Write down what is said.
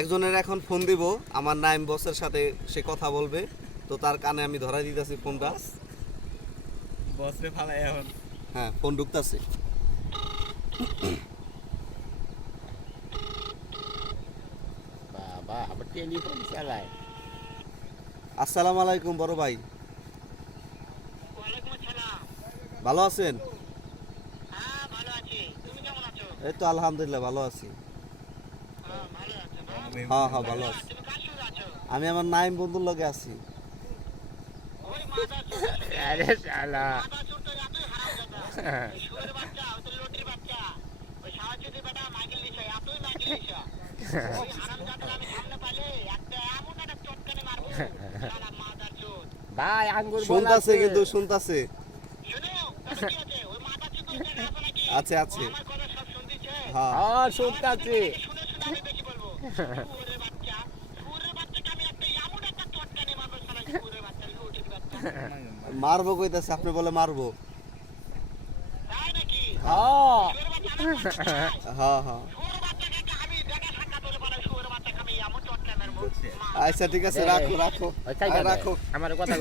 একজনের এখন ফোন দিব, আমার নাইম বসের সাথে সে কথা বলবে, তো তার কানে আমি ধরাই দিতেছি ফোনটা। বসরে ফালাই এখন। হ্যাঁ, ফোন ঢুকতেছে। বাবা আবার টেলিফোন চালায়। আসসালামু আলাইকুম বড় ভাই, ওয়ালাইকুম আসসালাম। ভালো আছেন? হ্যাঁ ভালো আছি, তুমি কেমন আছো? এই তো আলহামদুলিল্লাহ ভালো আছি। হ্যাঁ ভালো আছো না? হ্যাঁ হ্যাঁ ভালো আছি। তুমি কার সঙ্গে আছো? আমি আমার নাইম বন্ধুর লগে আছি। ওই মাথা চুর আরে শালা মাথা চুর তো এতই হারামজাদা। ওই শুয়োরের বাচ্চা, ওই তো লটির বাচ্চা, ওই সাহায্যের বেটা মাইকেল দিশা, এতই মাইকেল দিশা। ওই হারামজাদার আমি সামনে পাইলে একটা এমন একটা চটকানি মারবো, শালা মাথা চুর। ভাই আঙ্গুর বল শুনতাছে কিন্তু শুনতাছে। শোনো, তবে কি আছে? ওই মাথা চুর তো জায়গা আছে নাকি? আছে আছে। ও আমার কথা সব শুনতিছে? হ্যাঁ হ্যাঁ শুনতাছি। শুনে শুনে আমি বেশি বলবো। শুয়োরের বাচ্চা, শুয়োরের বাচ্চাকে আমি একটা এমন একটা চটকানি মারবো, শালা শুয়োরের বাচ্চা, লটির বাচ্চা। মারবো কইতাছে, আপনি বলে মারবো। তাই নাকি? হ্যাঁ শুয়োরের বাচ্চা আমার বাচ্চা খায়? হ্যাঁ হ্যাঁ শুয়োরের বাচ্চাকে আমি দেখা সাক্ষাৎ হলে পরে শুয়োরের বাচ্চাকে আমি এমন চটকানি মারবো। আচ্ছা ঠিক আছে, রাখো রাখো ওই খাইটা আর রাখো। আমার কথা